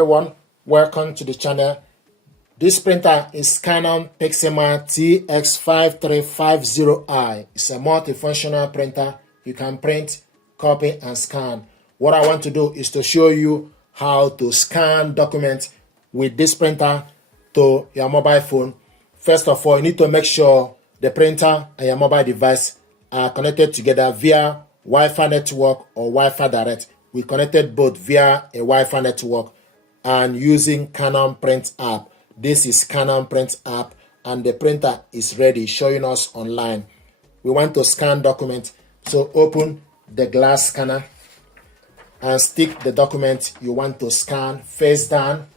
Everyone, welcome to the channel. This printer is Canon Pixma TS5350i. It's a multifunctional printer. You can print, copy, and scan. What I want to do is to show you how to scan documents with this printer to your mobile phone. First of all, you need to make sure the printer and your mobile device are connected together via Wi-Fi network or Wi-Fi direct. We connected both via a Wi-Fi network and using Canon Print app. This is Canon Print app and the printer is ready, showing us online. We want to scan document, so open the glass scanner and stick the document you want to scan face down.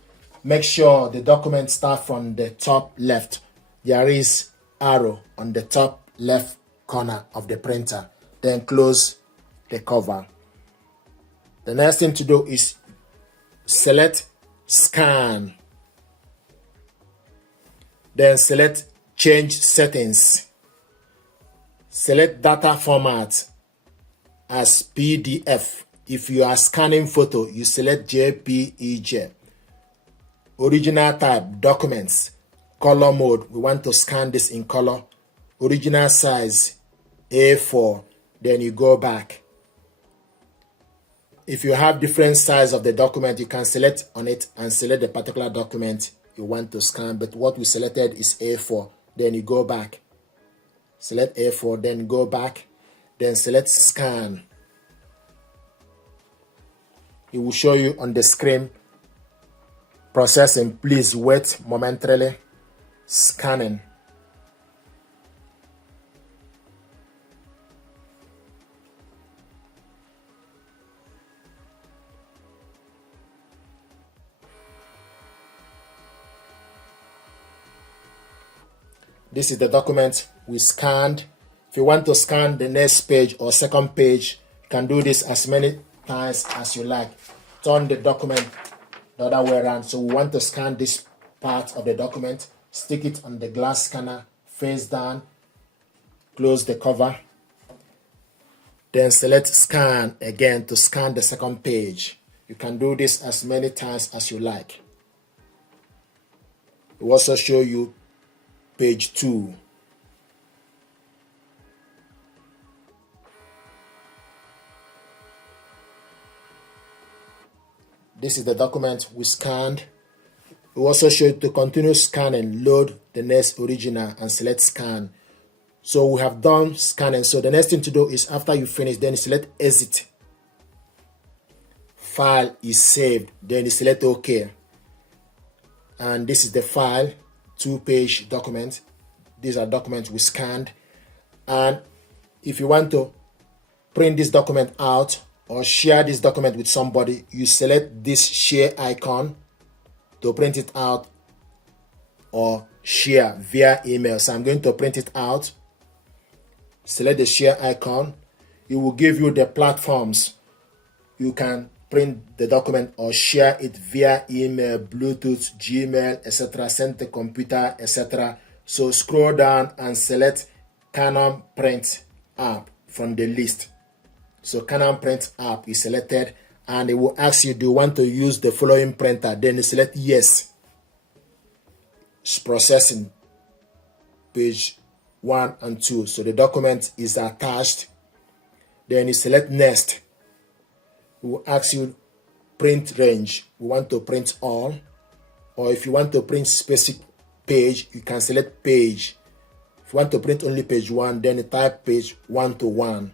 Make sure the document starts from the top left. There is arrow on the top left corner of the printer. Then close the cover. The next thing to do is select scan. Then select change settings. Select data format as PDF. If you are scanning photo, you select JPEG. Original type, documents. Color mode, we want to scan this in color. Original size, A4. Then you go back. If you have different size of the document, you can select on it and select the particular document you want to scan. But what we selected is A4. Then you go back. Select A4, then go back. Then select scan. It will show you on the screen. Processing, please wait momentarily. Scanning. This is the document we scanned. If you want to scan the next page or second page, you can do this as many times as you like. Turn the document the other way around. So we want to scan this part of the document. Stick it on the glass scanner, face down. Close the cover. Then select scan again to scan the second page. You can do this as many times as you like. It will also show you page 2. This is the document we scanned. It will also show you to continue scanning, load the next original and select scan. So we have done scanning. So the next thing to do is after you finish, then you select exit. File is saved. Then you select OK. And this is the file. 2-page document. These are documents we scanned. And if you want to print this document out or share this document with somebody, you select this share icon to print it out or share via email. So I'm going to print it out. Select the share icon. It will give you the platforms you can print the document or share it via email, Bluetooth, Gmail, etc. Send the computer, etc. So scroll down and select Canon Print app from the list. So Canon Print app is selected and it will ask you, do you want to use the following printer? Then you select yes. It's processing page 1 and 2. So the document is attached. Then you select next. It will ask you print range. We want to print all. Or if you want to print specific page, you can select page. If you want to print only page 1, then you type page 1 to 1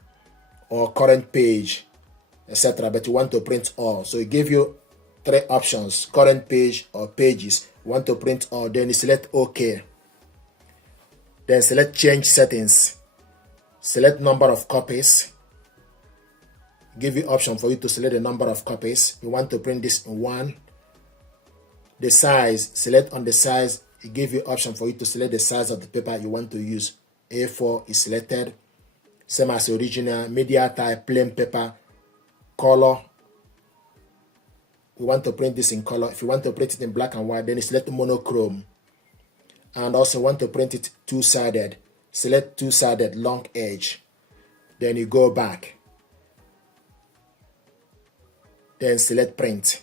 or current page, etc. But you want to print all. So it gives you 3 options, current page or pages. You want to print all, then you select OK. Then select change settings. Select number of copies. Give you option for you to select the number of copies. You want to print this in 1. The size, select on the size. It gives you option for you to select the size of the paper you want to use. A4 is selected. Same as original. Media type, plain paper. Color. We want to print this in color. If you want to print it in black and white, then you select monochrome. And also want to print it two-sided. Select two-sided, long edge. Then you go back. Then select print.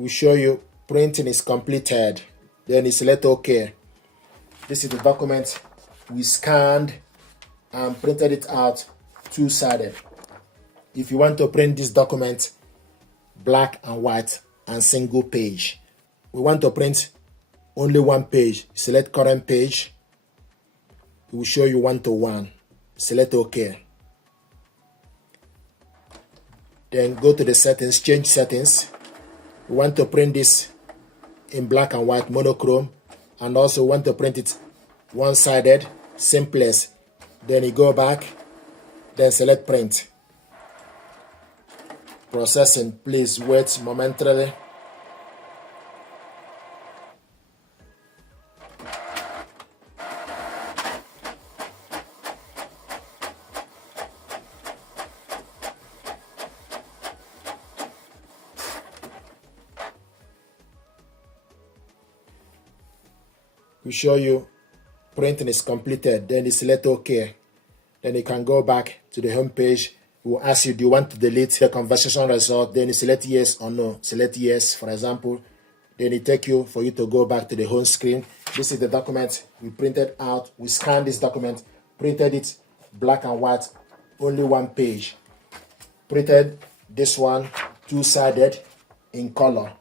will show you printing is completed. Then you select OK. This is the document we scanned and printed it out two-sided. If you want to print this document black and white and single page, we want to print only one page. Select current page. It will show you 1:1. Select OK. Then go to the settings, change settings. We want to print this in black and white monochrome, and also want to print it one-sided, simplest. Then you go back, then select print. Processing, please wait momentarily. We show you printing is completed. Then you select OK. Then you can go back to the home page. We will ask you, do you want to delete the conversation result? Then you select yes or no. Select yes, for example. Then it take you for you to go back to the home screen. This is the document we printed out. We scanned this document, printed it black and white, only one page. Printed this one two-sided in color.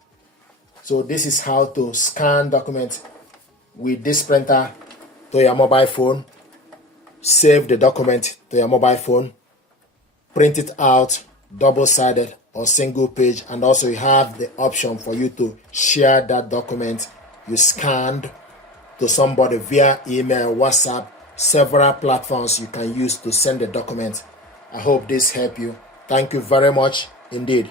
So this is how to scan documents with this printer to your mobile phone. Save the document to your mobile phone. Print it out double-sided or single page, and also you have the option for you to share that document you scanned to somebody via email, WhatsApp, several platforms you can use to send the document. I hope this helped you. Thank you very much indeed.